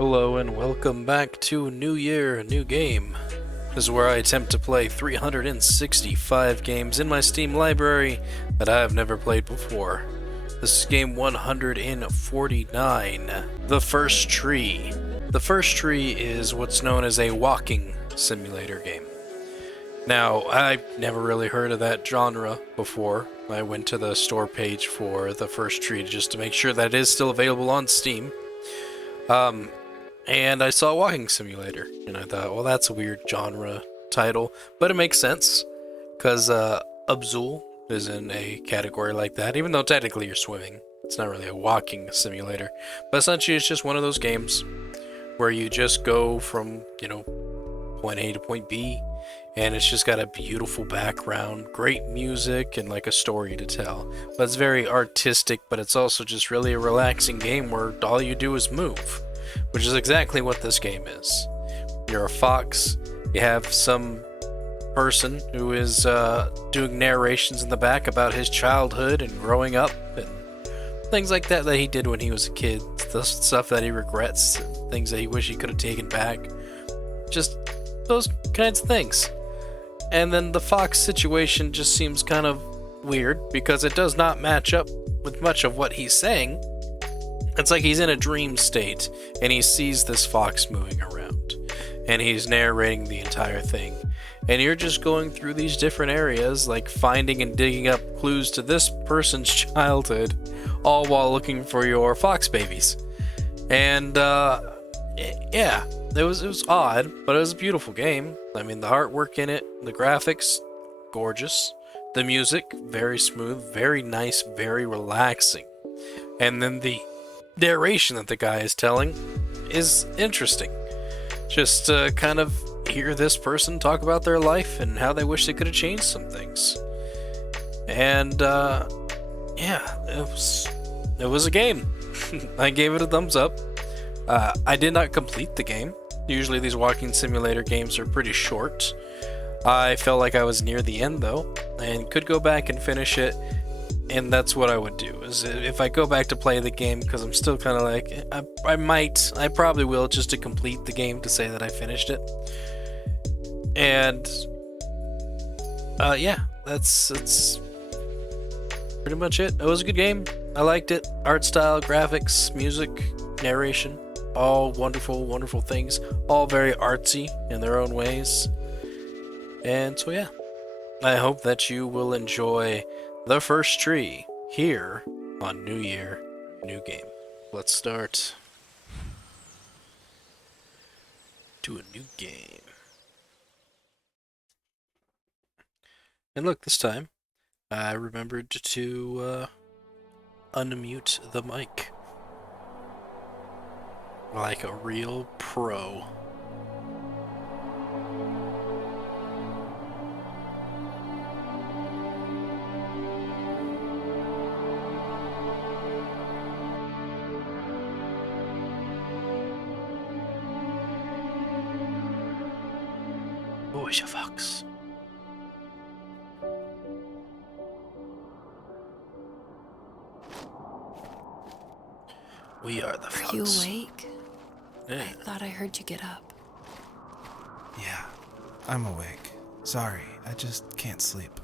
Hello and welcome back to New Year, New Game. This is where I attempt to play 365 games in my Steam library that I have never played before. This is game 149, The First Tree. The First Tree is what's known as a walking simulator game. Now, I've never really heard of that genre before. I went to the store page for The First Tree just to make sure that it is still available on Steam. And I saw Walking Simulator, and I thought, well, that's a weird genre title, but it makes sense, because Abzul is in a category like that, even though technically you're swimming. It's not really a walking simulator, but essentially it's just one of those games where you just go from, point A to point B, and it's just got a beautiful background, great music, and like a story to tell. But it's very artistic, but it's also just really a relaxing game where all you do is move, which is exactly what this game is. You're a fox, you have some person who is doing narrations in the back about his childhood and growing up and things like that he did when he was a kid, the stuff that he regrets, things that he wish he could have taken back, just those kinds of things. And then the fox situation just seems kind of weird because it does not match up with much of what he's saying. It's like he's in a dream state, and he sees this fox moving around, and he's narrating the entire thing. And you're just going through these different areas, like finding and digging up clues to this person's childhood, all while looking for your fox babies. And, yeah, it was odd, but it was a beautiful game. I mean, the artwork in it, the graphics, gorgeous. The music, very smooth, very nice, very relaxing. And then the narration that the guy is telling is interesting. Just kind of hear this person talk about their life and how they wish they could have changed some things. And yeah, it was a game. I gave it a thumbs up. I did not complete the game. Usually these walking simulator games are pretty short. I felt like I was near the end though, and could go back and finish it. And that's what I would do, is if I go back to play the game, because I'm still kind of like, I probably will, just to complete the game to say that I finished it. And, yeah, that's pretty much it. It was a good game. I liked it. Art style, graphics, music, narration, all wonderful, wonderful things. All very artsy in their own ways. And so, yeah, I hope that you will enjoy The First Tree here on New Year, New Game. Let's start to a new game. And look, this time I remembered to unmute the mic like a real pro. Boys, a fox. We are the fox. Are you awake? Yeah. I thought I heard you get up. Yeah, I'm awake. Sorry, I just can't sleep.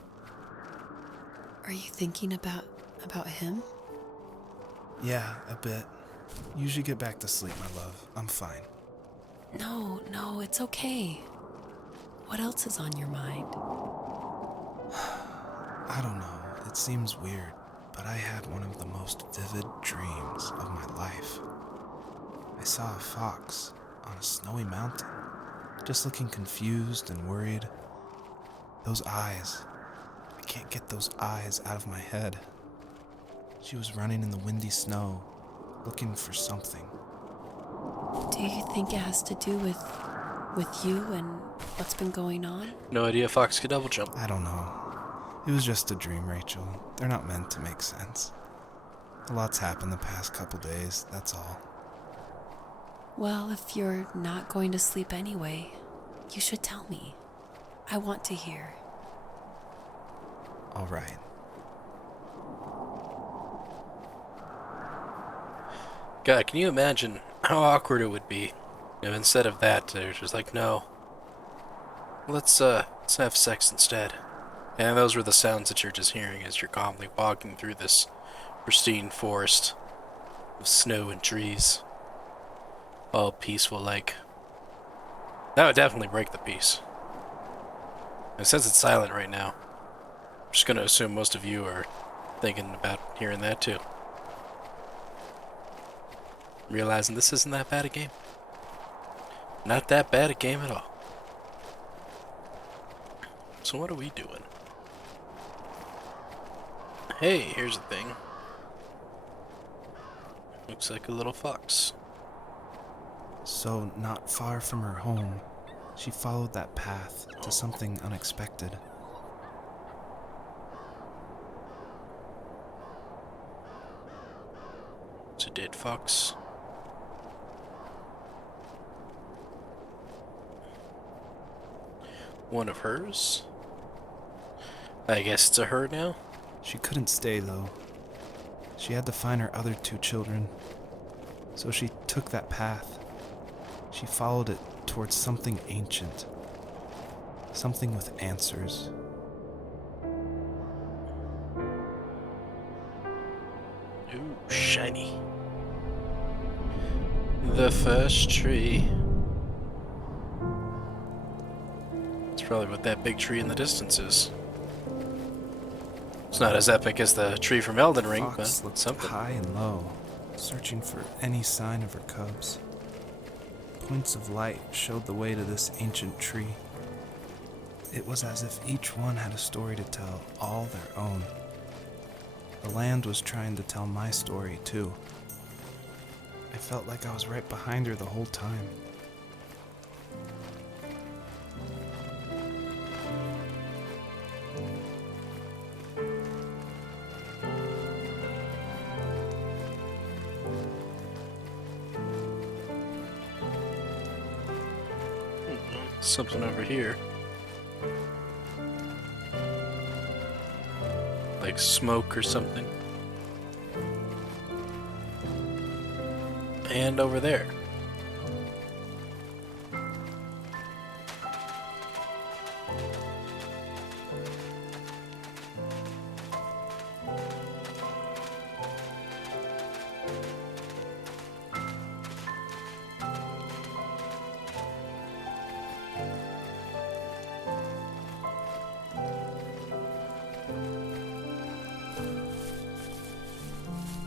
Are you thinking about him? Yeah, a bit. Usually get back to sleep, my love. I'm fine. No, it's okay. What else is on your mind? I don't know. It seems weird, but I had one of the most vivid dreams of my life. I saw a fox on a snowy mountain, just looking confused and worried. Those eyes. I can't get those eyes out of my head. She was running in the windy snow, looking for something. Do you think it has to do with you and what's been going on? No idea fox could double jump. I don't know. It was just a dream, Rachel. They're not meant to make sense. A lot's happened the past couple days, that's all. Well, if you're not going to sleep anyway, you should tell me. I want to hear. All right. God, can you imagine how awkward it would be if instead of that, they're just like, no, let's have sex instead. And those were the sounds that you're just hearing as you're calmly walking through this pristine forest of snow and trees, all peaceful like. That would definitely break the peace. And since it's silent right now, I'm just gonna assume most of you are thinking about hearing that too. Realizing this isn't that bad a game. Not that bad a game at all. So what are we doing? Hey, here's the thing. Looks like a little fox. So, not far from her home, she followed that path to something unexpected. It's a dead fox. One of hers? I guess it's a her now? She couldn't stay, though. She had to find her other 2 children. So she took that path. She followed it towards something ancient. Something with answers. Ooh, shiny. The first tree. That's probably what that big tree in the distance is. It's not as epic as the tree from Elden Ring, Fox but looked something. high and low, searching for any sign of her cubs. Points of light showed the way to this ancient tree. It was as if each one had a story to tell, all their own. The land was trying to tell my story, too. I felt like I was right behind her the whole time. Something over here. Like smoke or something. And over there.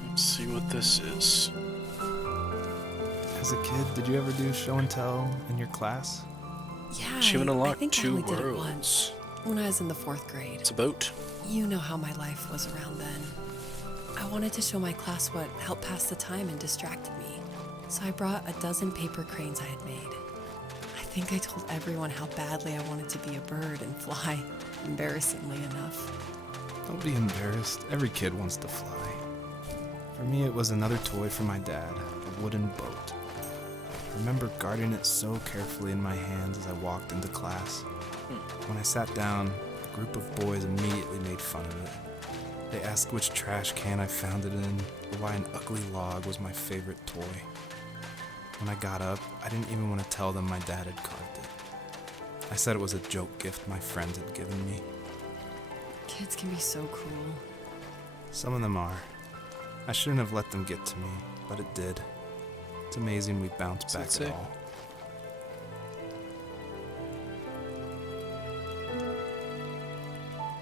Let's see what this is. As a kid, did you ever do show and tell in your class? Yeah, Achievement I unlocked, think I 2 only did it worlds. once, when I was in the 4th grade. It's a boat. You know how my life was around then. I wanted to show my class what helped pass the time and distracted me. So I brought a dozen paper cranes I had made. I think I told everyone how badly I wanted to be a bird and fly, embarrassingly enough. Don't be embarrassed. Every kid wants to fly. For me, it was another toy from my dad, a wooden boat. I remember guarding it so carefully in my hands as I walked into class. When I sat down, a group of boys immediately made fun of it. They asked which trash can I found it in, or why an ugly log was my favorite toy. When I got up, I didn't even want to tell them my dad had carved it. I said it was a joke gift my friends had given me. Kids can be so cruel. Some of them are. I shouldn't have let them get to me, but it did. It's amazing we bounced back What's it at say? all.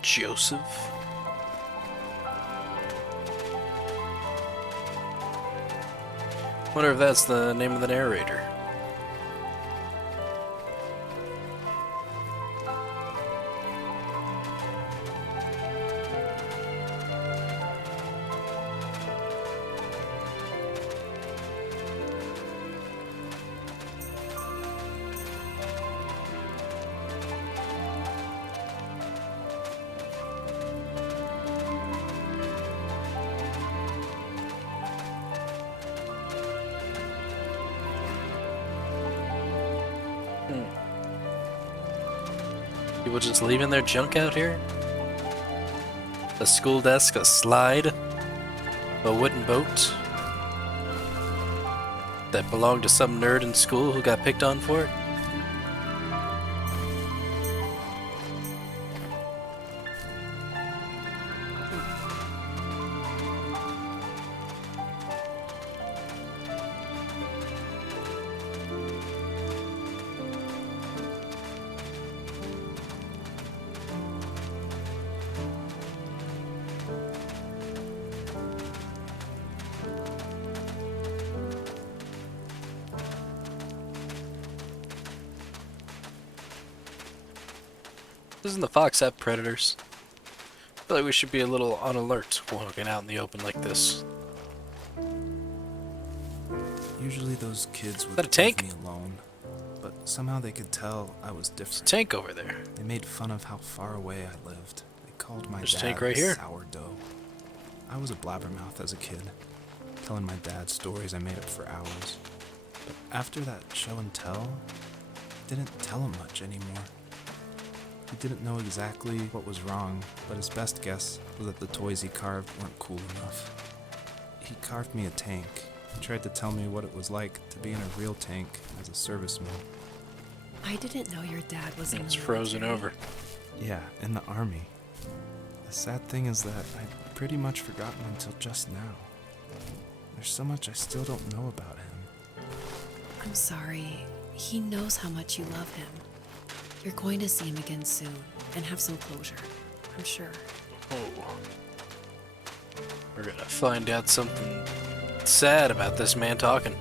Joseph. Wonder if that's the name of the narrator. People just leaving their junk out here? A school desk, a slide, a wooden boat. that belonged to some nerd in school who got picked on for it? Doesn't the fox have predators? I feel like we should be a little on alert walking out in the open like this. Usually those kids would that a tank? leave me alone, but somehow they could tell I was There's a different. tank over there. They made fun of how far away I lived. They called my There's a dad tank right here. sourdough. I was a blabbermouth as a kid, telling my dad stories I made up for hours. But after that show and tell, I didn't tell him much anymore. He didn't know exactly what was wrong, but his best guess was that the toys he carved weren't cool enough. He carved me a tank and tried to tell me what it was like to be in a real tank as a serviceman. I didn't know your dad was in It's the frozen military. over. Yeah, in the army. The sad thing is that I'd pretty much forgotten until just now. There's so much I still don't know about him. I'm sorry. He knows how much you love him. You're going to see him again soon and have some closure, I'm sure. Oh. We're gonna find out something sad about this man talking.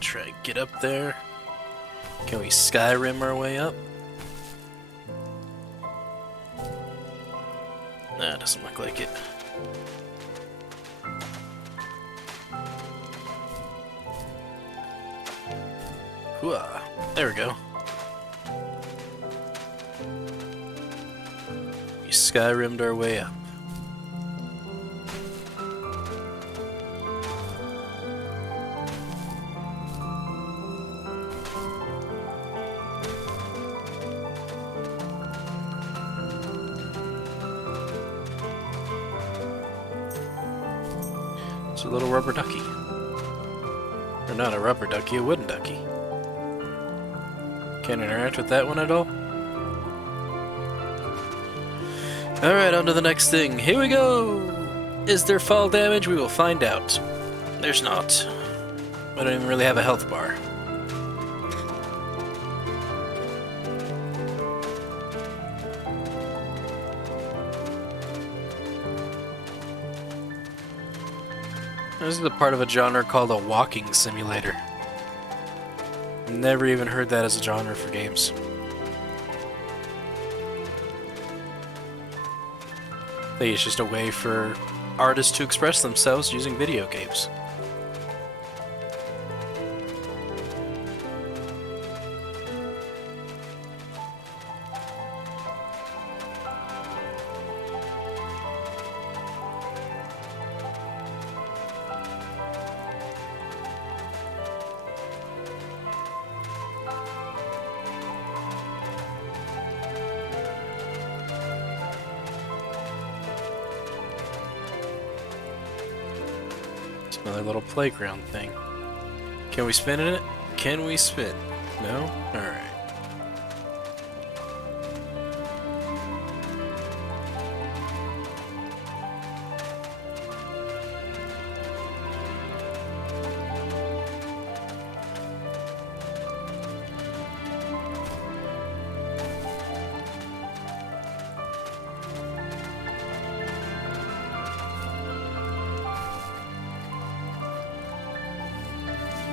Try to get up there. Can we Skyrim our way up? Nah, doesn't look like it. Hooah. There we go. We Skyrimmed our way up. It's a little rubber ducky. Or not a rubber ducky, a wooden ducky. Can't interact with that one at all? Alright, on to the next thing. Here we go! Is there fall damage? We will find out. There's not. I don't even really have a health bar. This is a part of a genre called a walking simulator. Never even heard that as a genre for games. I think it's just a way for artists to express themselves using video games. It's another little playground thing. Can we spin in it? Can we spin? No? Alright.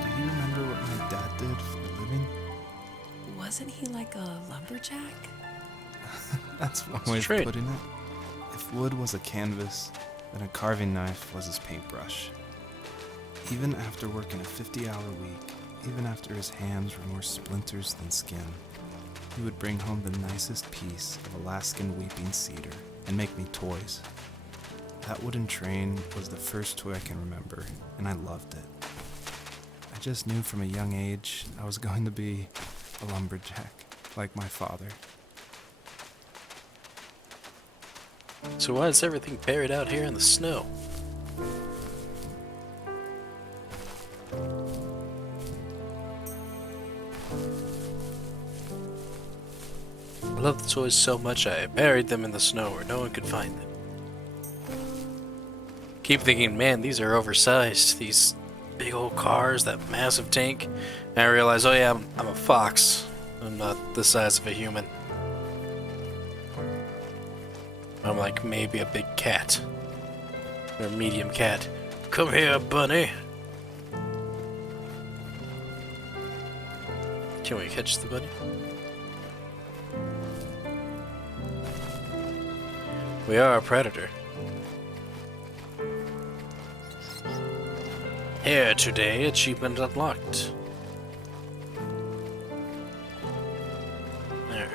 Do you remember what my dad did for a living? Wasn't he like a lumberjack? That's one It's way of trade. putting it. If wood was a canvas, then a carving knife was his paintbrush. Even after working a 50-hour week, even after his hands were more splinters than skin, he would bring home the nicest piece of Alaskan weeping cedar and make me toys. That wooden train was the first toy I can remember, and I loved it. I just knew from a young age I was going to be a lumberjack, like my father. So why is everything buried out here in the snow? I love the toys so much I buried them in the snow where no one could find them. Keep thinking, man, these are oversized. These big old cars, that massive tank. And I realize, oh yeah, I'm a fox. I'm not the size of a human. I'm like maybe a big cat. Or a medium cat. Come here, bunny. Can we catch the bunny? We are a predator. Here today, achievement unlocked. Alright.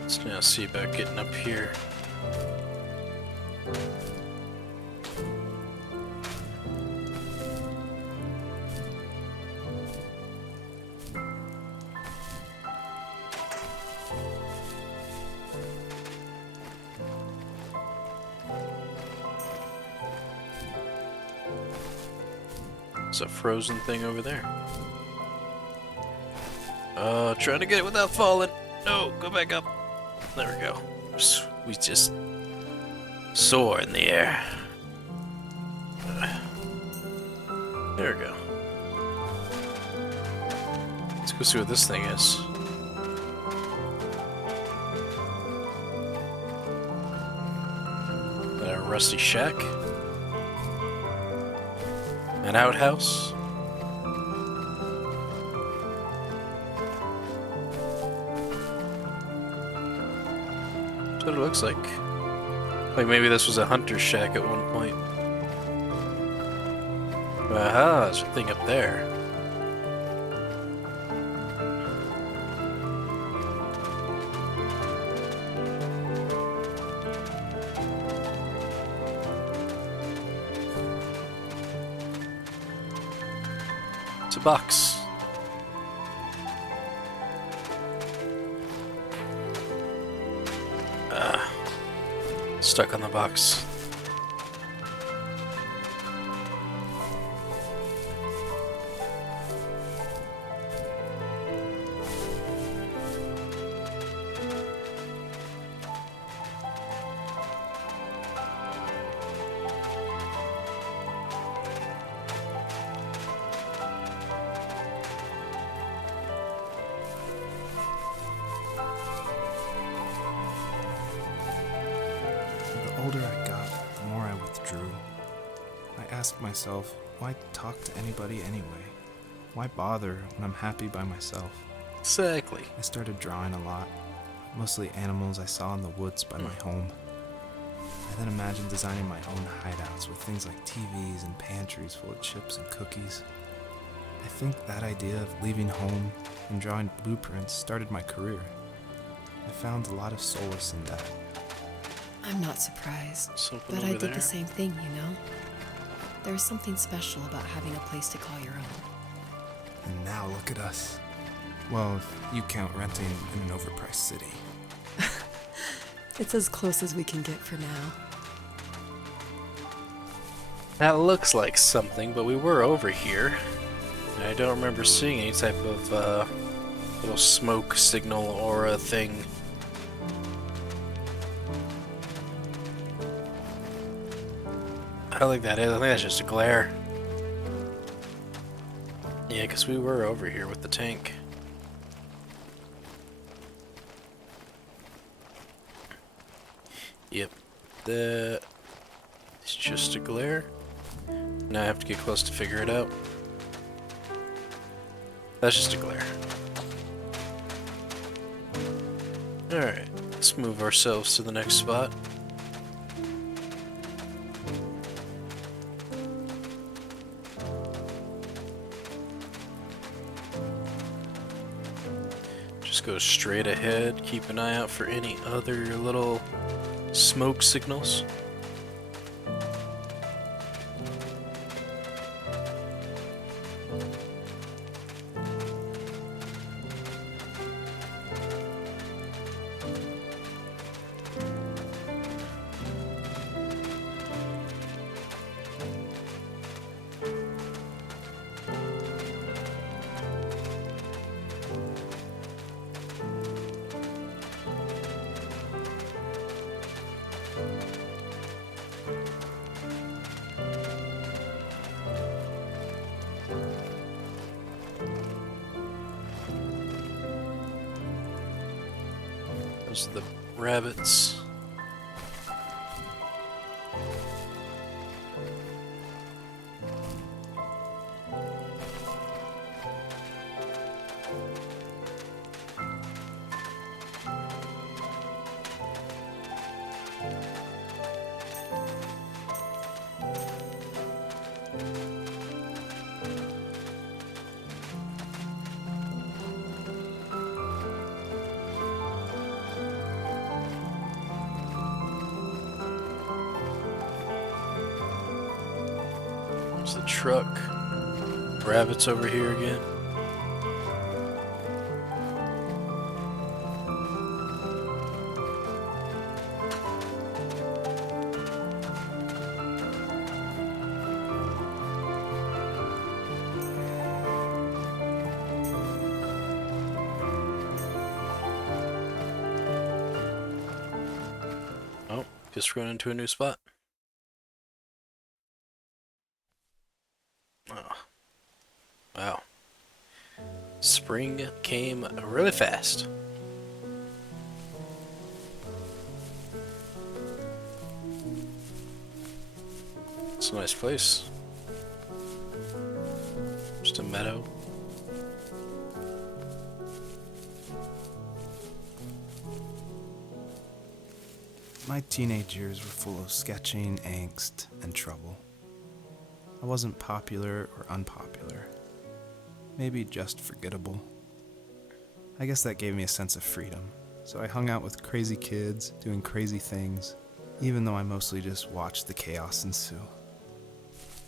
Let's now see about getting up here. There's a frozen thing over there. Trying to get it without falling. No, go back up. There we go. We just soar in the air. There we go. Let's go see what this thing is. A rusty shack. An outhouse. That's what it looks like. Like maybe this was a hunter's shack at one point. Aha, there's a thing up there. It's a box. Stuck on the box. The older I got, the more I withdrew. I asked myself, why talk to anybody anyway? Why bother when I'm happy by myself? Exactly. I started drawing a lot, mostly animals I saw in the woods by my home. I then imagined designing my own hideouts with things like TVs and pantries full of chips and cookies. I think that idea of leaving home and drawing blueprints started my career. I found a lot of solace in that. I'm not surprised, Something but I over did there. the same thing, you know? There's something special about having a place to call your own. And now look at us. Well, if you count renting in an overpriced city. It's as close as we can get for now. That looks like something, but we were over here. And I don't remember seeing any type of little smoke signal aura thing. I don't think that is. I think that's just a glare. Yeah, because we were over here with the tank. Yep. It's just a glare. Now I have to get close to figure it out. That's just a glare. Alright, let's move ourselves to the next spot. Just go straight ahead, keep an eye out for any other little smoke signals. There's the rabbits. There's the truck. Rabbits over here again. Oh, just run into a new spot. Oh. Wow. Spring came really fast. It's a nice place. Just a meadow. My teenage years were full of sketching, angst, and trouble. I wasn't popular or unpopular. Maybe just forgettable. I guess that gave me a sense of freedom, so I hung out with crazy kids, doing crazy things, even though I mostly just watched the chaos ensue.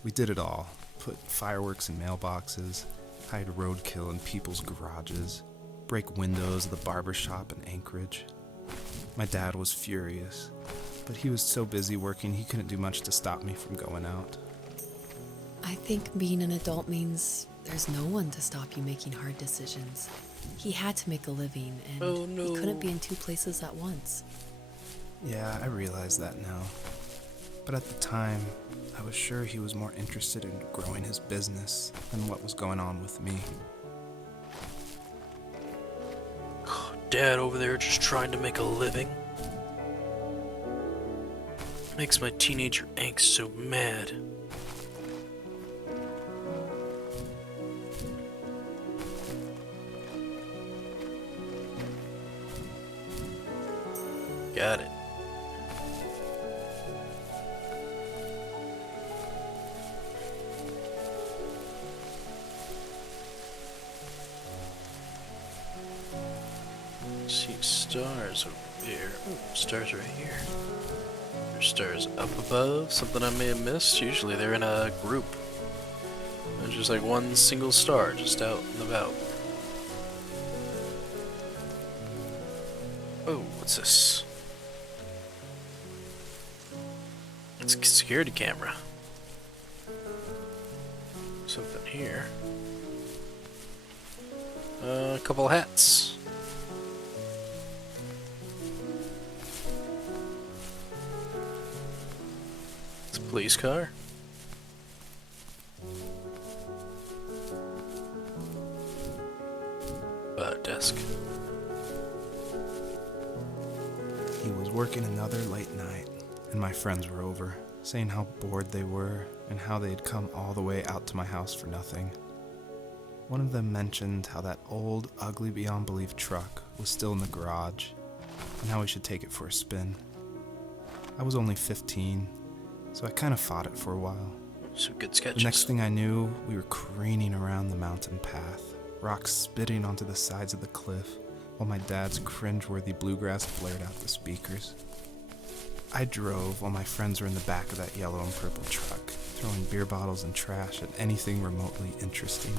We did it all. Put fireworks in mailboxes, hide roadkill in people's garages, break windows of the barber shop in Anchorage. My dad was furious, but he was so busy working he couldn't do much to stop me from going out. I think being an adult means there's no one to stop you making hard decisions. He had to make a living, and Oh, no. he couldn't be in two places at once. Yeah, I realize that now. But at the time, I was sure he was more interested in growing his business than what was going on with me. Dad over there just trying to make a living. Makes my teenager angst so mad. Got it. See stars over there. Ooh, stars right here. There's stars up above. Something I may have missed. Usually they're in a group. There's just like one single star just out and about. Oh, what's this? It's a security camera. Something here. A couple hats. It's a police car. Desk. He was working another late night, and my friends were over, saying how bored they were and how they had come all the way out to my house for nothing. One of them mentioned how that old, ugly beyond belief truck was still in the garage, and how we should take it for a spin. I was only 15, so I kind of fought it for a while. Some good sketches. The next thing I knew, we were careening around the mountain path, rocks spitting onto the sides of the cliff, while my dad's cringeworthy bluegrass blared out the speakers. I drove while my friends were in the back of that yellow and purple truck, throwing beer bottles and trash at anything remotely interesting.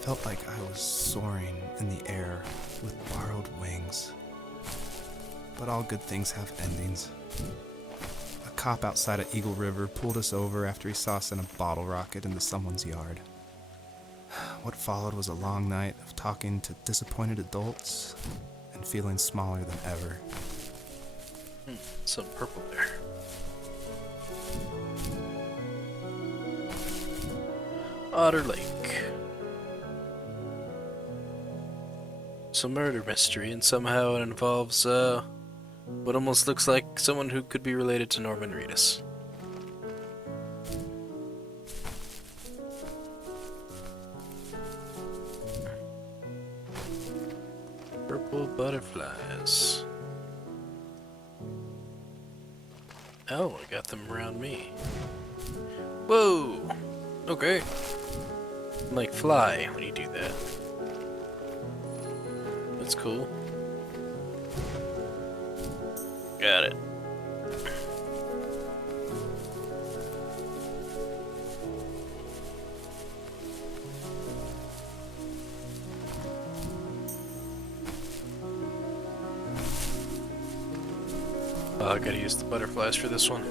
Felt like I was soaring in the air with borrowed wings. But all good things have endings. A cop outside of Eagle River pulled us over after he saw us in a bottle rocket into someone's yard. What followed was a long night of talking to disappointed adults and feeling smaller than ever. Some purple there. Otter Lake. It's a murder mystery, and somehow it involves, what almost looks like someone who could be related to Norman Reedus. Purple butterflies. Oh, I got them around me. Whoa! Okay. Like fly when you do that. That's cool. Got it. Oh, I gotta use the butterflies for this one.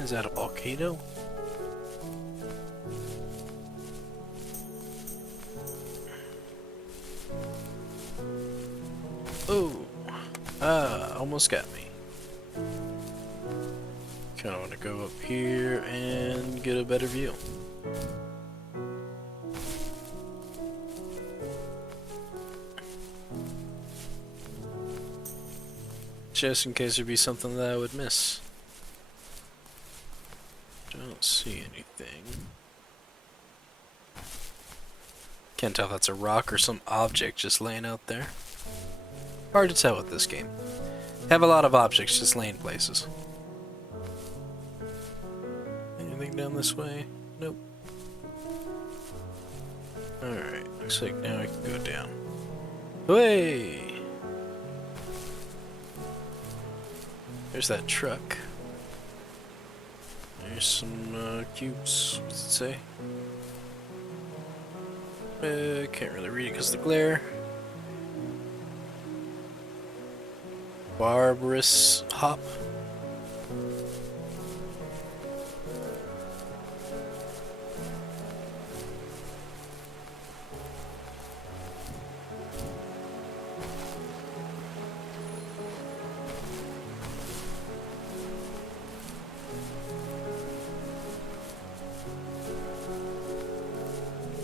Is that a volcano? Oh, almost got me. Kind of want to go up here and get a better view. Just in case there'd be something that I would miss. Don't see anything. Can't tell if that's a rock or some object just laying out there. Hard to tell with this game. Have a lot of objects just laying places. Anything down this way? Nope. Alright, looks like now I can go down. Hey! There's that truck. There's some cubes. What's it say? Can't really read it because of the glare. Barbarous hop.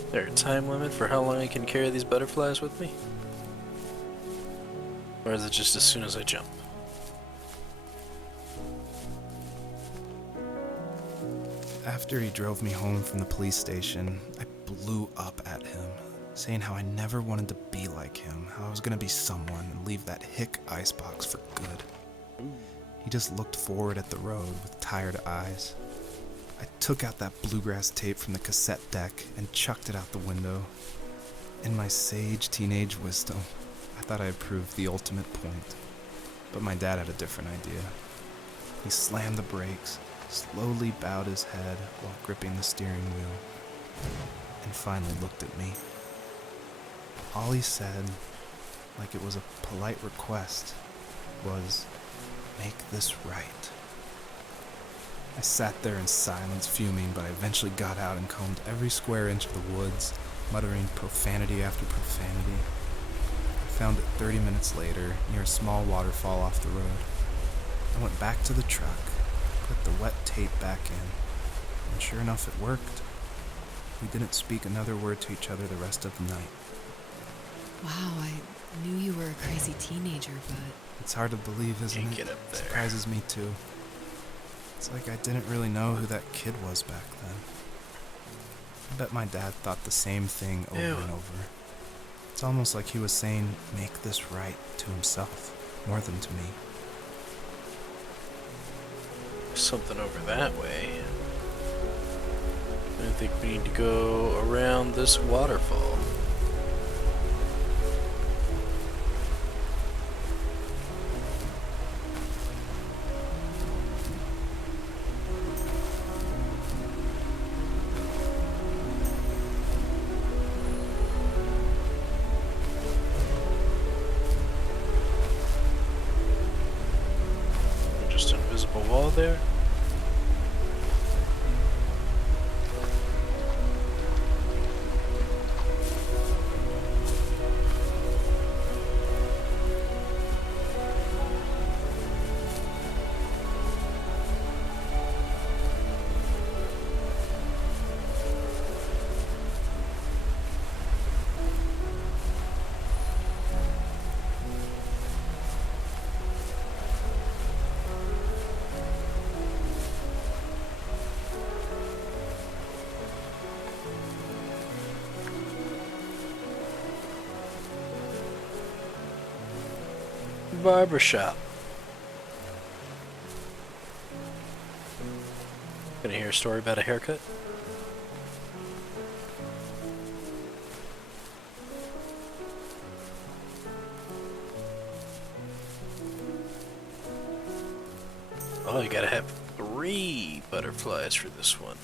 Is there a time limit for how long I can carry these butterflies with me? Or is it just as soon as I jump? After he drove me home from the police station, I blew up at him, saying how I never wanted to be like him, how I was gonna be someone and leave that hick icebox for good. He just looked forward at the road with tired eyes. I took out that bluegrass tape from the cassette deck and chucked it out the window. In my sage teenage wisdom, I thought I had proved the ultimate point. But my dad had a different idea. He slammed the brakes, slowly bowed his head while gripping the steering wheel, and finally looked at me. All he said, like it was a polite request, was, "Make this right." I sat there in silence, fuming, but I eventually got out and combed every square inch of the woods, muttering profanity after profanity. I found it 30 minutes later, near a small waterfall off the road. I went back to the truck, put the wet tape back in, and sure enough it worked. We didn't speak another word to each other the rest of the night. Wow, I knew you were a crazy teenager, but It's hard to believe, isn't Can't it? get up there. Surprises me too. It's like I didn't really know who that kid was back then. I bet my dad thought the same thing over Ew. and over. It's almost like he was saying, "Make this right," to himself, more than to me. Something over that way. I think we need to go around this waterfall. invisible wall there. Barbershop. Gonna hear a story about a haircut? Oh, you gotta have 3 butterflies for this one.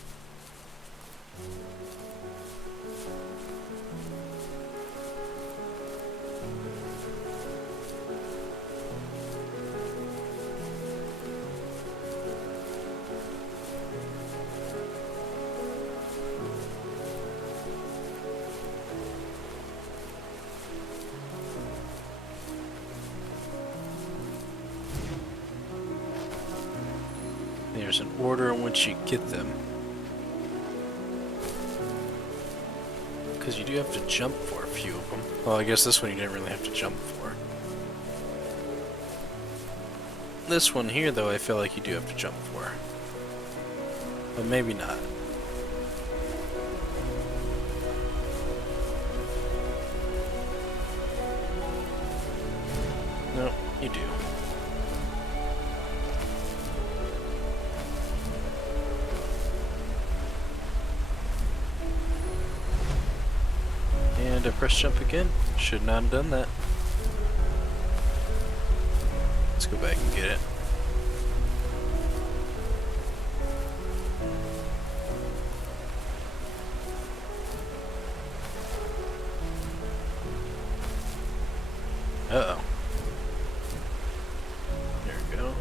There's an order in which you get them. Because you do have to jump for a few of them. Well, I guess this one you didn't really have to jump for. This one here, though, I feel like you do have to jump for. But maybe not. No, you do. And I press jump again. Should not have done that. Let's go back and get it. Uh-oh. There we go.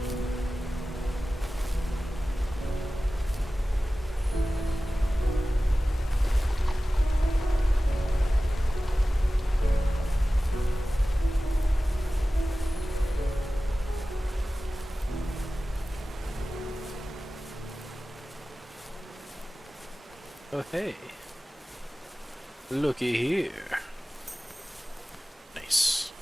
Oh, hey. Looky here. Nice.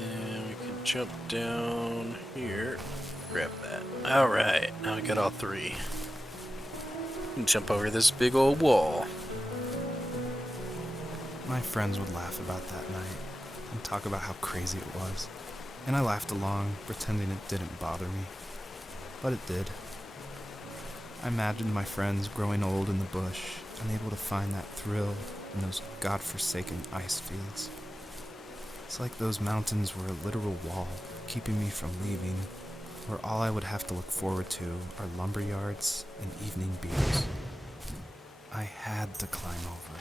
And we can jump down here. Grab that. Alright, now we got all 3. We can jump over this big old wall. My friends would laugh about that night and talk about how crazy it was. And I laughed along, pretending it didn't bother me. But it did. I imagined my friends growing old in the bush, unable to find that thrill in those godforsaken ice fields. It's like those mountains were a literal wall, keeping me from leaving, where all I would have to look forward to are lumber yards and evening beers. I had to climb over.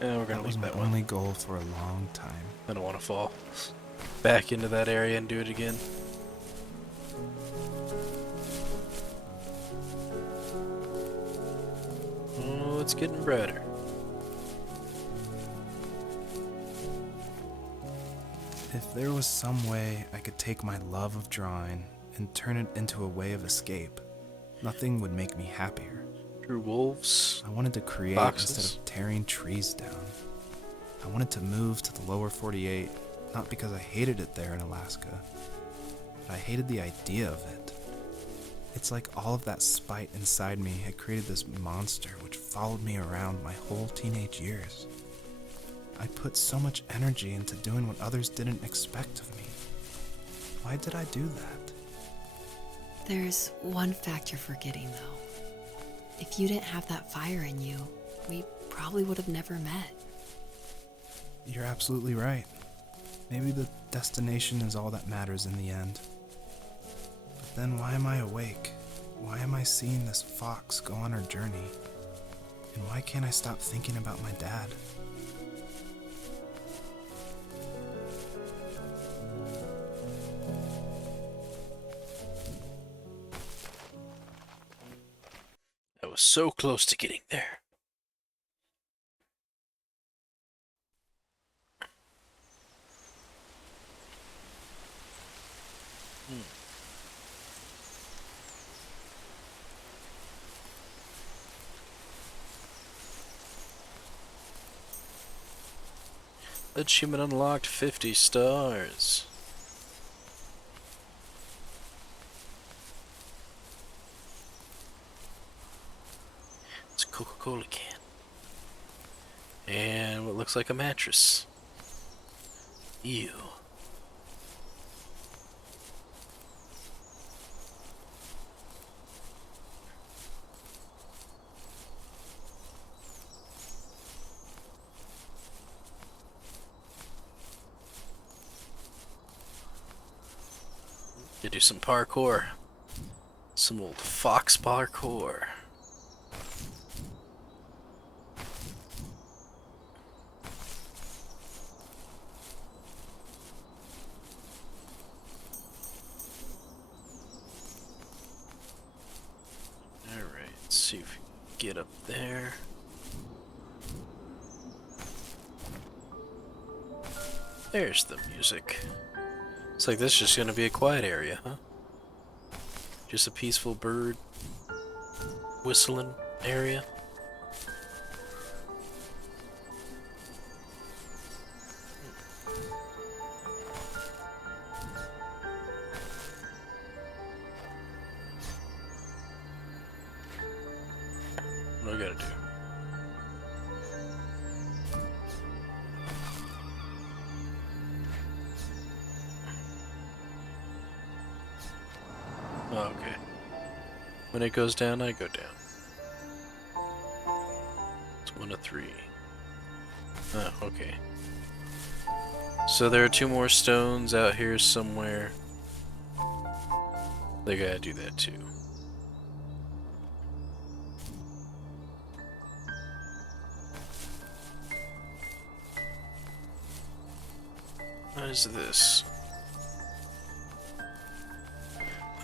And we're gonna That was leave my that one. only goal for a long time. I don't want to fall back into that area and do it again. Oh, it's getting brighter. If there was some way I could take my love of drawing and turn it into a way of escape, nothing would make me happier. Drew wolves. I wanted to create Boxes. instead of tearing trees down. I wanted to move to the lower 48, not because I hated it there in Alaska, but I hated the idea of it. It's like all of that spite inside me had created this monster which followed me around my whole teenage years. I put so much energy into doing what others didn't expect of me. Why did I do that? There's one fact you're forgetting, though. If you didn't have that fire in you, we probably would have never met. You're absolutely right. Maybe the destination is all that matters in the end. But then why am I awake? Why am I seeing this fox go on her journey? And why can't I stop thinking about my dad? So close to getting there. Achievement unlocked, 50 stars. It's a Coca-Cola can. And what looks like a mattress. Ew. To do some parkour. Some old fox parkour. Alright, let's see if we can get up there. There's the music. It's like this is just gonna be a quiet area, huh? Just a peaceful bird whistling area. What do I gotta do? Oh, okay. When it goes down, I go down. It's 1 of 3. Oh, okay. So there are 2 more stones out here somewhere. They gotta do that too. What is this?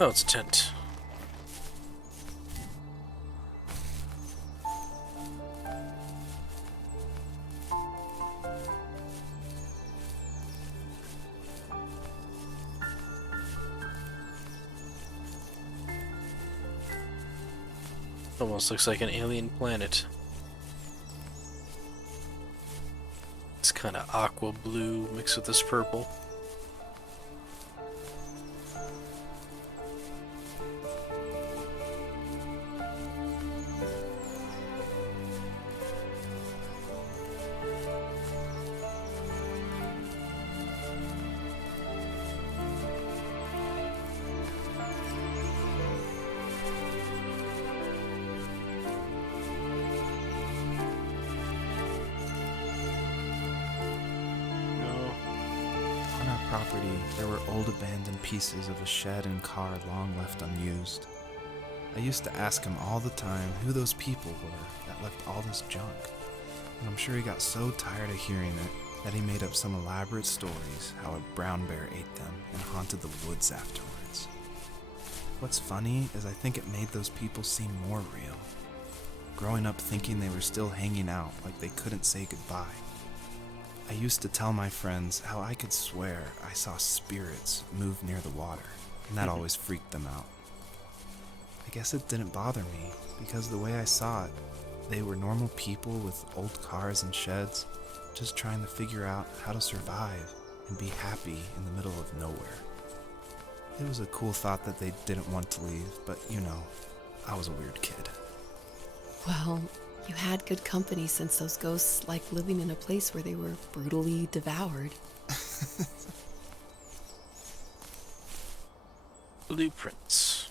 Oh, it's a tent. Almost looks like an alien planet. It's kind of aqua blue mixed with this purple. On our property, there were old abandoned pieces of a shed and car long left unused. I used to ask him all the time who those people were that left all this junk, and I'm sure he got so tired of hearing it that he made up some elaborate stories how a brown bear ate them and haunted the woods afterwards. What's funny is I think it made those people seem more real, growing up thinking they were still hanging out like they couldn't say goodbye. I used to tell my friends how I could swear I saw spirits move near the water, and that always freaked them out. I guess it didn't bother me, because the way I saw it, they were normal people with old cars and sheds, just trying to figure out how to survive and be happy in the middle of nowhere. It was a cool thought that they didn't want to leave, but you know, I was a weird kid. Well, you had good company since those ghosts liked living in a place where they were brutally devoured. Blueprints.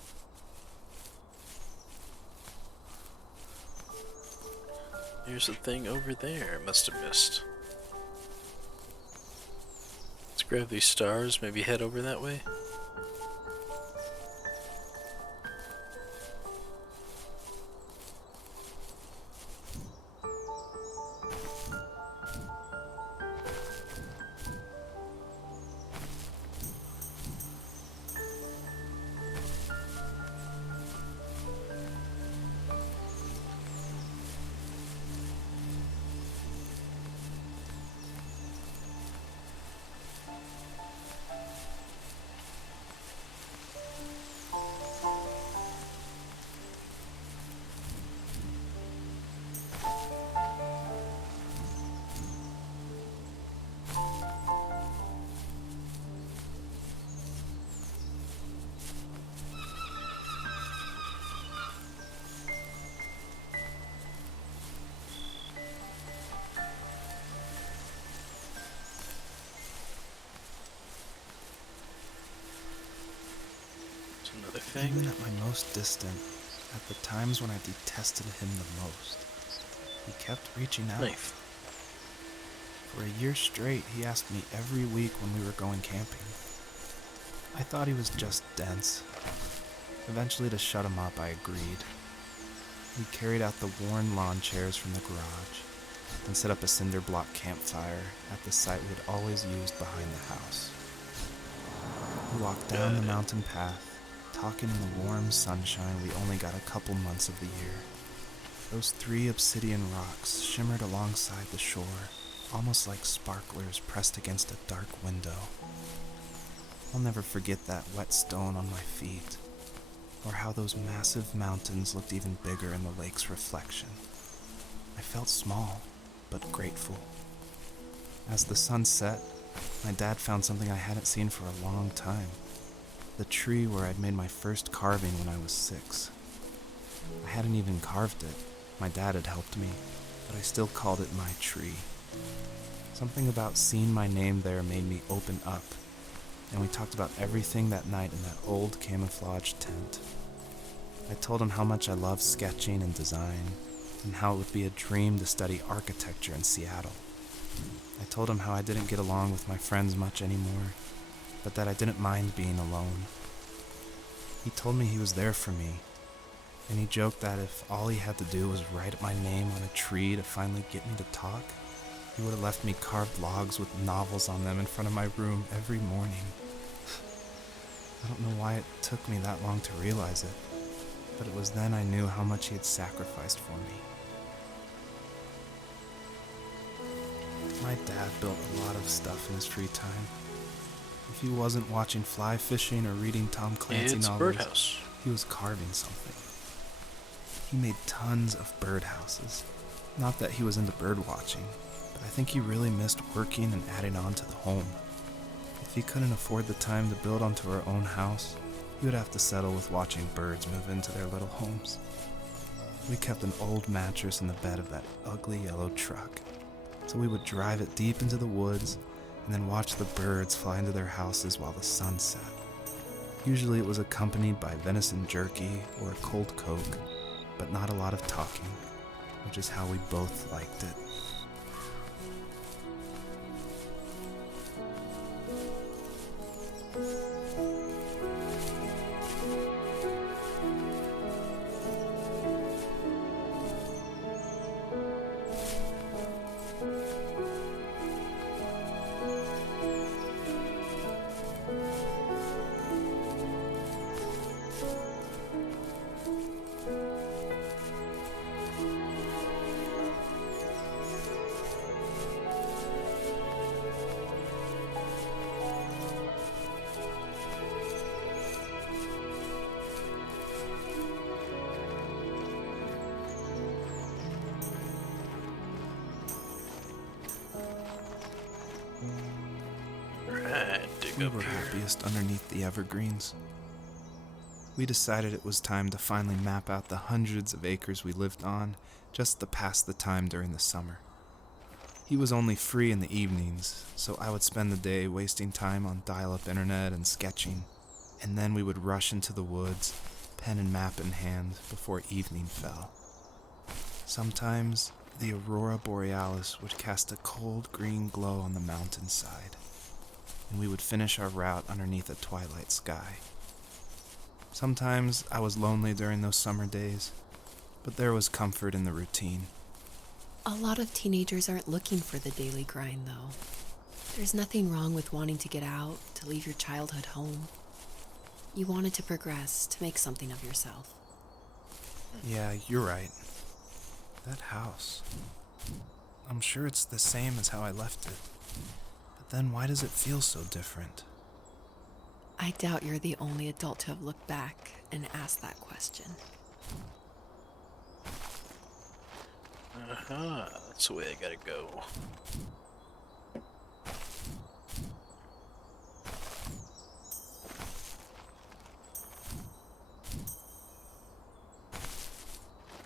There's a thing over there. Must have missed. Let's grab these stars. Maybe head over that way. anything? Even at my most distant, at the times when I detested him the most, he kept reaching out. Knife. For a year straight, he asked me every week when we were going camping. I thought he was just dense. Eventually, to shut him up, I agreed. We carried out the worn lawn chairs from the garage and set up a cinder block campfire at the site we had always used behind the house. We walked down the mountain path, talking in the warm sunshine we only got a couple months of the year. Those 3 obsidian rocks shimmered alongside the shore, almost like sparklers pressed against a dark window. I'll never forget that wet stone on my feet, or how those massive mountains looked even bigger in the lake's reflection. I felt small, but grateful. As the sun set, my dad found something I hadn't seen for a long time. The tree where I'd made my first carving when I was 6. I hadn't even carved it. My dad had helped me, but I still called it my tree. Something about seeing my name there made me open up, and we talked about everything that night in that old camouflage tent. I told him how much I loved sketching and design, and how it would be a dream to study architecture in Seattle. I told him how I didn't get along with my friends much anymore, but that I didn't mind being alone. He told me he was there for me, and he joked that if all he had to do was write my name on a tree to finally get me to talk, he would have left me carved logs with novels on them in front of my room every morning. I don't know why it took me that long to realize it, but it was then I knew how much he had sacrificed for me. My dad built a lot of stuff in his free time. If he wasn't watching fly fishing or reading Tom Clancy It's a novels, birdhouse. he was carving something. He made tons of birdhouses. Not that he was into bird watching, but I think he really missed working and adding on to the home. If he couldn't afford the time to build onto our own house, he would have to settle with watching birds move into their little homes. We kept an old mattress in the bed of that ugly yellow truck, so we would drive it deep into the woods and then watch the birds fly into their houses while the sun set. Usually it was accompanied by venison jerky or a cold Coke, but not a lot of talking, which is how we both liked it. Dig We up were here. happiest underneath the evergreens. We decided it was time to finally map out the hundreds of acres we lived on just to pass the time during the summer. He was only free in the evenings, so I would spend the day wasting time on dial-up internet and sketching, and then we would rush into the woods, pen and map in hand, before evening fell. Sometimes the aurora borealis would cast a cold green glow on the mountainside, and we would finish our route underneath a twilight sky. Sometimes I was lonely during those summer days, but there was comfort in the routine. A lot of teenagers aren't looking for the daily grind, though. There's nothing wrong with wanting to get out, to leave your childhood home. You wanted to progress, to make something of yourself. Yeah, you're right. That house. I'm sure it's the same as how I left it. But then why does it feel so different? I doubt you're the only adult to have looked back and asked that question. That's the way I gotta go.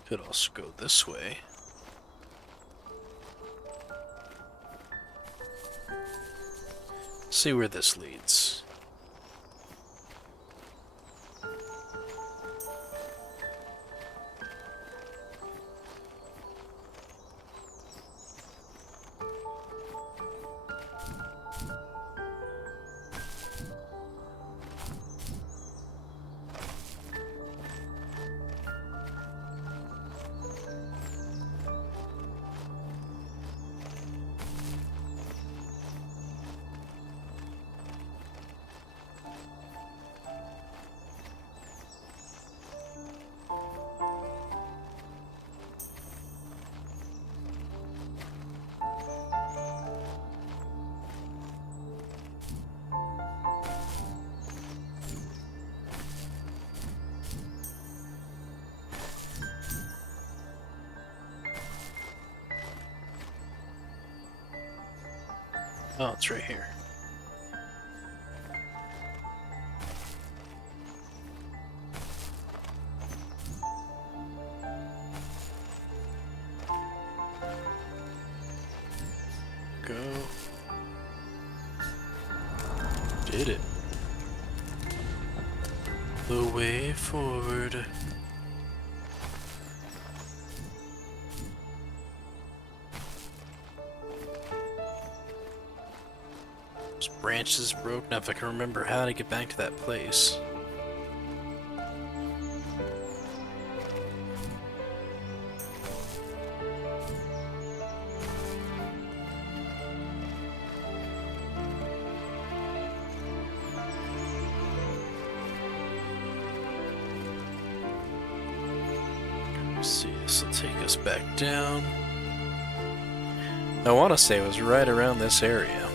Could also go this way. See where this leads. Oh, it's right here. Go. Did it. The way forward. This branch is broke. Now if I can remember how to get back to that place. Let's see, this will take us back down. I want to say it was right around this area.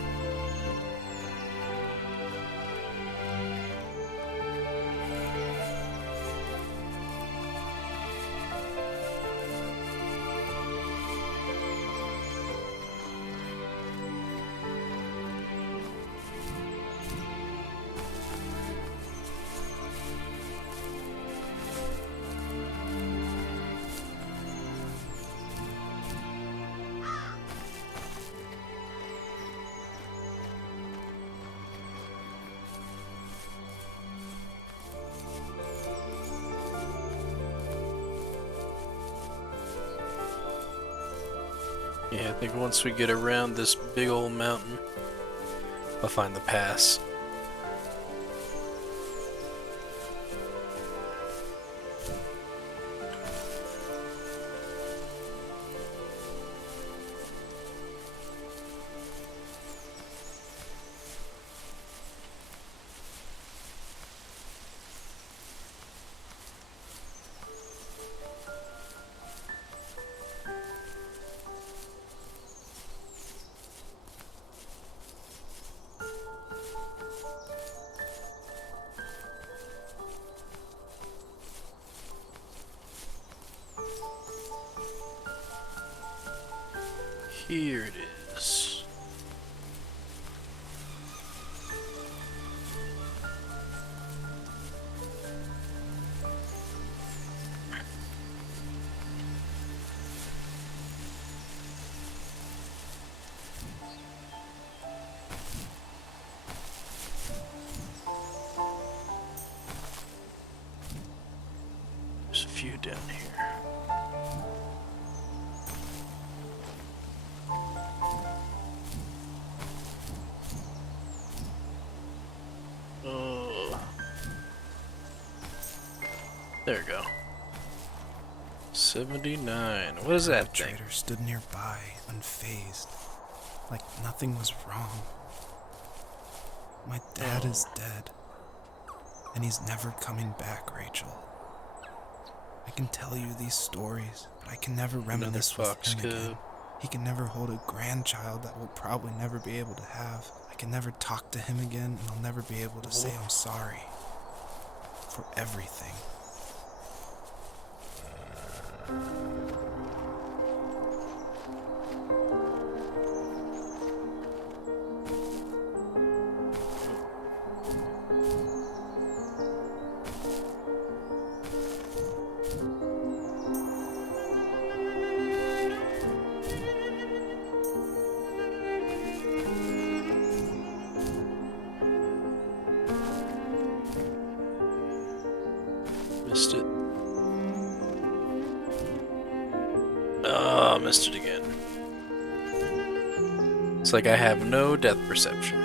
Yeah, I think once we get around this big old mountain, I'll find the pass. Here it is. There's a few down here. There we go. 79. What is that The thing? trader stood nearby, unfazed, like nothing was wrong. My dad is dead, and he's never coming back, Rachel. I can tell you these stories, but I can never reminisce with fox him cub. again. He can never hold a grandchild that we'll probably never be able to have. I can never talk to him again, and I'll never be able to say I'm sorry for everything. Missed it. It's like I have no depth perception.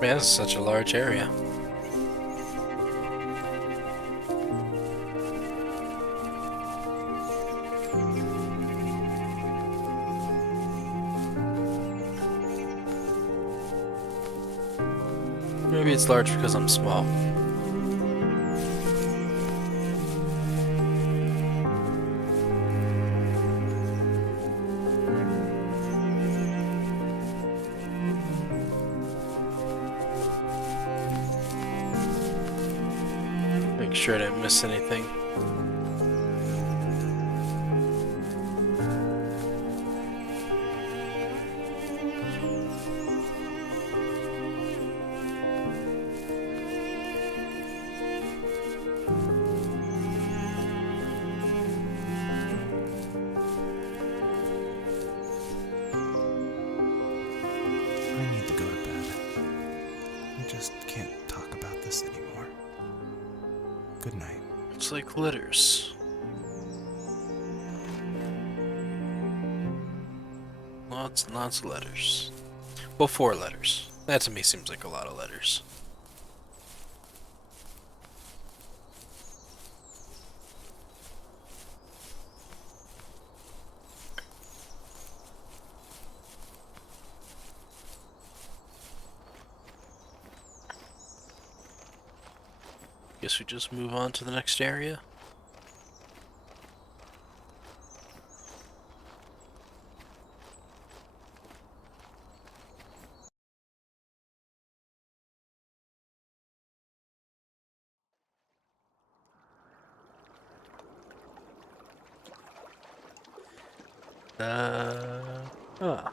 Man, this is such a large area. Maybe it's large because I'm small. Make sure I didn't miss anything. I need to go to bed. I just can't talk about this anymore. Good night. It's like letters. Lots and lots of letters. Well, 4 letters. That to me seems like a lot of letters. Guess we just move on to the next area. Ah.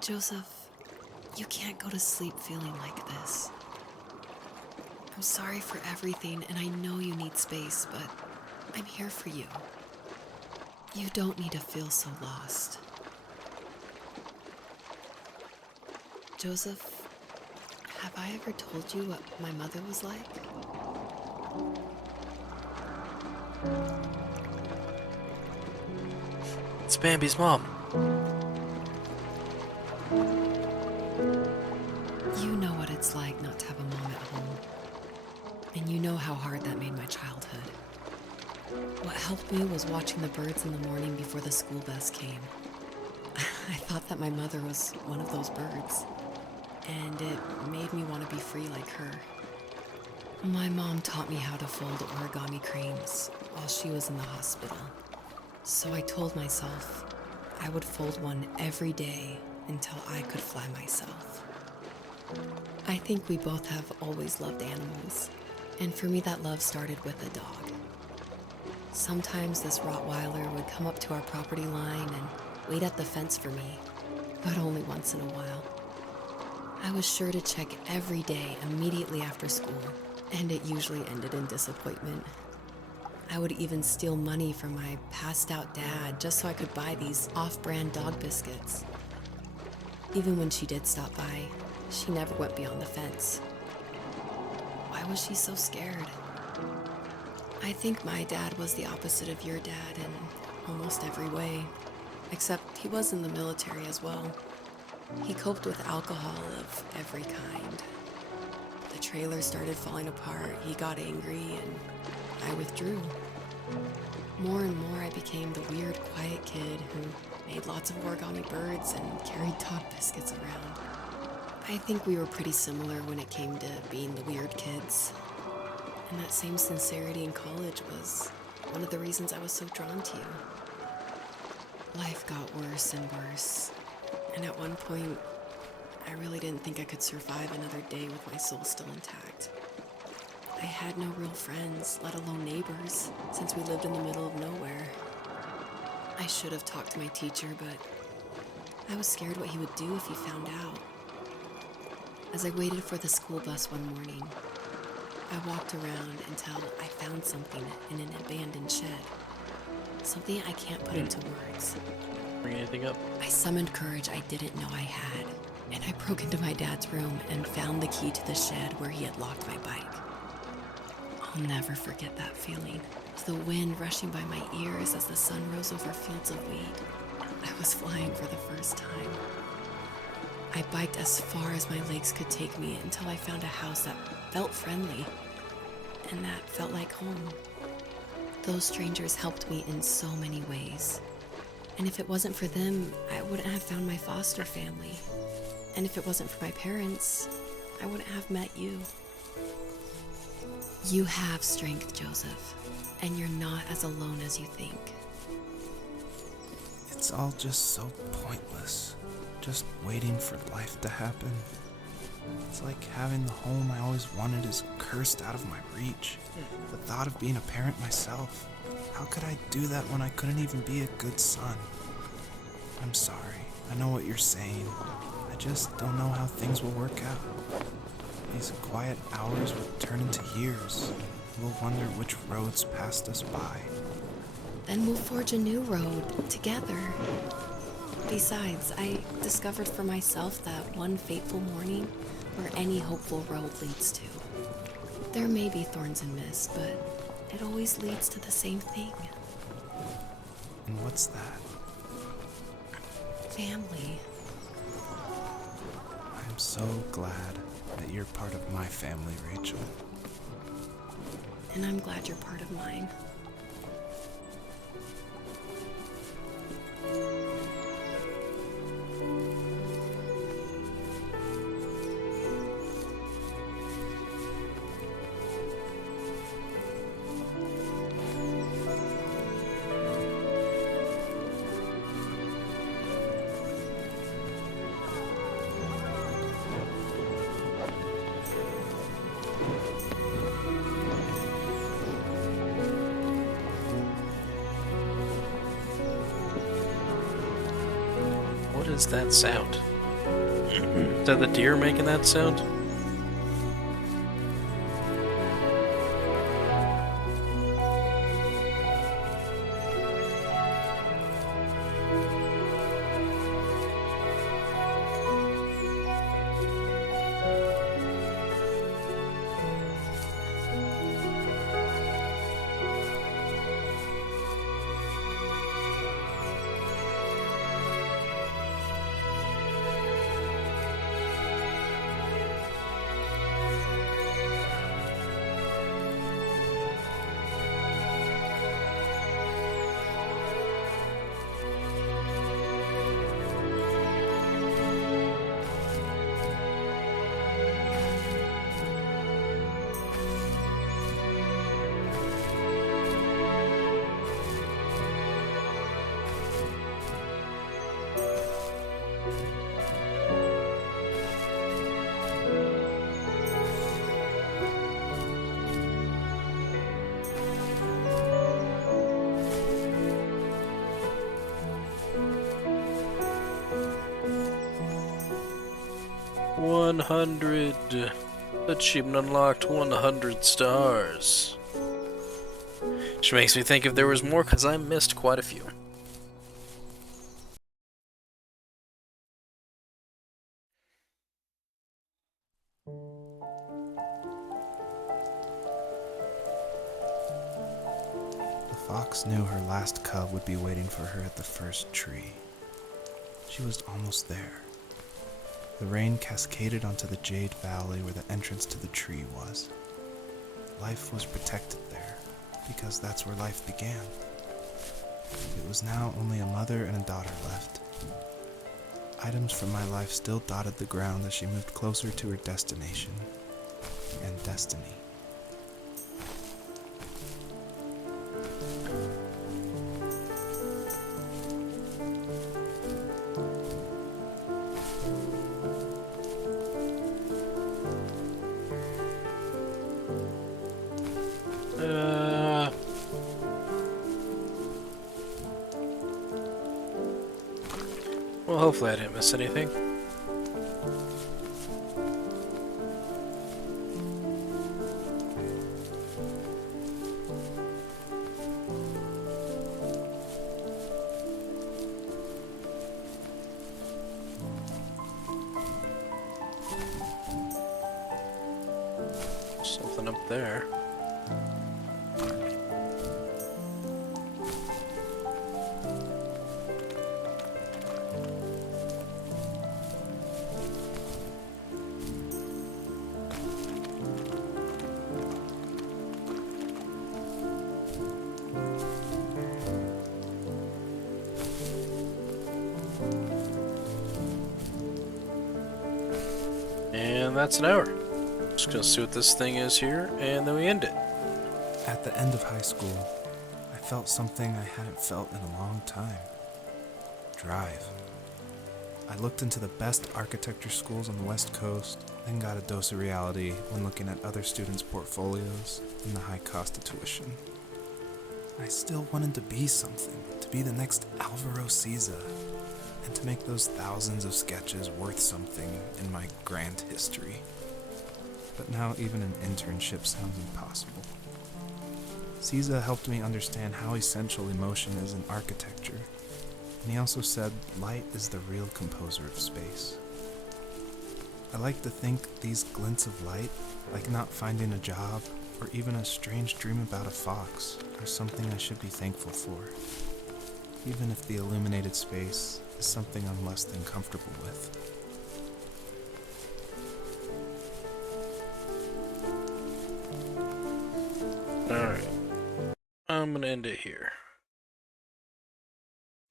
Joseph, you can't go to sleep feeling like this. I'm sorry for everything, and I know you need space, but I'm here for you. You don't need to feel so lost. Joseph, have I ever told you what my mother was like? It's Bambi's mom. You know what it's like not to have a mom at home. And you know how hard that made my childhood. What helped me was watching the birds in the morning before the school bus came. I thought that my mother was one of those birds, and it made me want to be free like her. My mom taught me how to fold origami cranes while she was in the hospital. So I told myself I would fold one every day until I could fly myself. I think we both have always loved animals, and for me that love started with a dog. Sometimes this Rottweiler would come up to our property line and wait at the fence for me, but only once in a while. I was sure to check every day immediately after school, and it usually ended in disappointment. I would even steal money from my passed out dad just so I could buy these off-brand dog biscuits. Even when she did stop by, she never went beyond the fence. Why was she so scared? I think my dad was the opposite of your dad in almost every way, except he was in the military as well. He coped with alcohol of every kind. The trailer started falling apart, he got angry, and I withdrew. More and more I became the weird, quiet kid who made lots of origami birds and carried dog biscuits around. I think we were pretty similar when it came to being the weird kids. And that same sincerity in college was one of the reasons I was so drawn to you. Life got worse and worse, and at one point, I really didn't think I could survive another day with my soul still intact. I had no real friends, let alone neighbors, since we lived in the middle of nowhere. I should have talked to my teacher, but I was scared what he would do if he found out. As I waited for the school bus one morning, I walked around until I found something in an abandoned shed. Something I can't put into words. Bring anything up? I summoned courage I didn't know I had, and I broke into my dad's room and found the key to the shed where he had locked my bike. I'll never forget that feeling. The wind rushing by my ears as the sun rose over fields of wheat. I was flying for the first time. I biked as far as my legs could take me until I found a house that felt friendly and that felt like home. Those strangers helped me in so many ways. And if it wasn't for them, I wouldn't have found my foster family. And if it wasn't for my parents, I wouldn't have met you. You have strength, Joseph, and you're not as alone as you think. It's all just so pointless. Just waiting for life to happen. It's like having the home I always wanted is cursed out of my reach. The thought of being a parent myself. How could I do that when I couldn't even be a good son? I'm sorry. I know what you're saying. I just don't know how things will work out. These quiet hours will turn into years. We'll wonder which roads passed us by. Then we'll forge a new road together. Besides, I discovered for myself that one fateful morning where any hopeful road leads to. There may be thorns and mist, but it always leads to the same thing. And what's that? Family. I'm so glad that you're part of my family, Rachel. And I'm glad you're part of mine. What is that sound? Is that the deer making that sound? $100. Achievement unlocked 100 stars. Which makes me think if there was more, because I missed quite a few. Fox knew her last cub would be waiting for her at the first tree. She was almost there. The rain cascaded onto the Jade Valley where the entrance to the tree was. Life was protected there, because that's where life began. It was now only a mother and a daughter left. Items from my life still dotted the ground as she moved closer to her destination and destiny. Well, hopefully I didn't miss anything. Something up there. And that's an hour. Just gonna see what this thing is here, and then we end it. At the end of high school, I felt something I hadn't felt in a long time. Drive. I looked into the best architecture schools on the West Coast, then got a dose of reality when looking at other students' portfolios and the high cost of tuition. I still wanted to be something, to be the next Alvaro Siza, and to make those thousands of sketches worth something in my grand history. But now even an internship sounds impossible. Siza helped me understand how essential emotion is in architecture, and he also said light is the real composer of space. I like to think these glints of light, like not finding a job or even a strange dream about a fox, are something I should be thankful for, even if the illuminated space is something I'm less than comfortable with. Alright. I'm gonna end it here.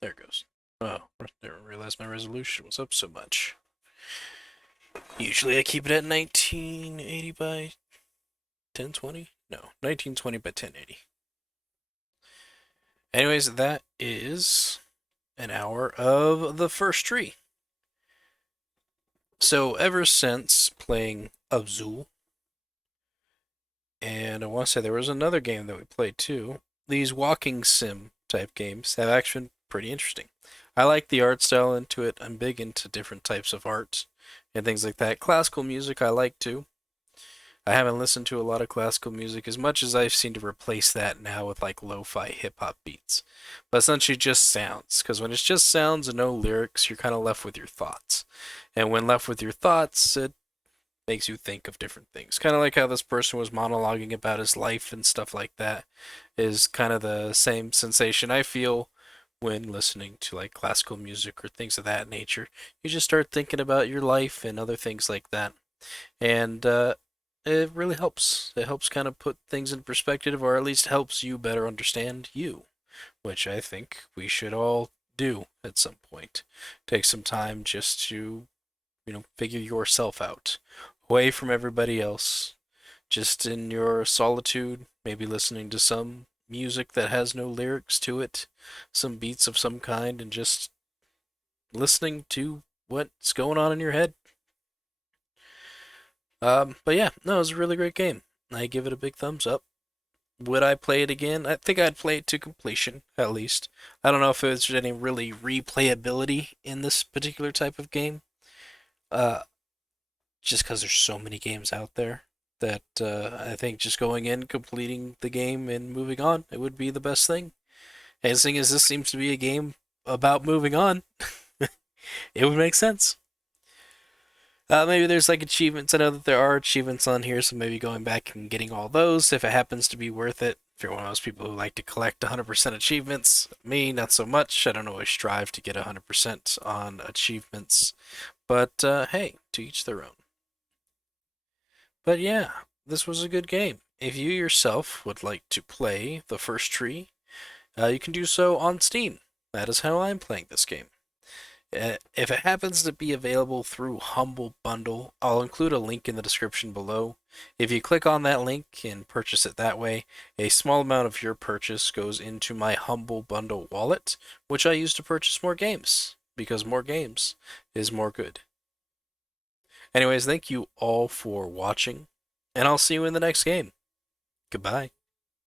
There it goes. Oh, I didn't realize my resolution was up so much. Usually I keep it at 1980 by 1020? No, 1920 by 1080. Anyways, that is an hour of the first tree. So ever since playing Abzul, and I want to say there was another game that we played too, these walking sim type games have actually been pretty interesting. I like the art style into it. I'm big into different types of art and things like that. Classical music I like too. I haven't listened to a lot of classical music as much as I've seen to replace that now with like lo-fi hip-hop beats. But essentially just sounds, because when it's just sounds and no lyrics, you're kind of left with your thoughts. And when left with your thoughts, it makes you think of different things. Kind of like how this person was monologuing about his life and stuff like that is kind of the same sensation I feel when listening to like classical music or things of that nature. You just start thinking about your life and other things like that. And it really helps. It helps kind of put things in perspective, or at least helps you better understand you, which I think we should all do at some point. Take some time just to, figure yourself out, away from everybody else, just in your solitude, maybe listening to some music that has no lyrics to it, some beats of some kind, and just listening to what's going on in your head. But yeah, no, it was a really great game. I give it a big thumbs up. Would I play it again? I think I'd play it to completion, at least. I don't know if there's any really replayability in this particular type of game. Just because there's so many games out there that I think just going in, completing the game, and moving on, it would be the best thing. And seeing as this seems to be a game about moving on, it would make sense. Maybe there's like achievements. I know that there are achievements on here, so maybe going back and getting all those if it happens to be worth it. If you're one of those people who like to collect 100% achievements, me, not so much. I don't always strive to get 100% on achievements. But hey, to each their own. But yeah, this was a good game. If you yourself would like to play The First Tree, you can do so on Steam. That is how I'm playing this game. If it happens to be available through Humble Bundle, I'll include a link in the description below. If you click on that link and purchase it that way, a small amount of your purchase goes into my Humble Bundle wallet, which I use to purchase more games, because more games is more good. Anyways, thank you all for watching, and I'll see you in the next game. Goodbye.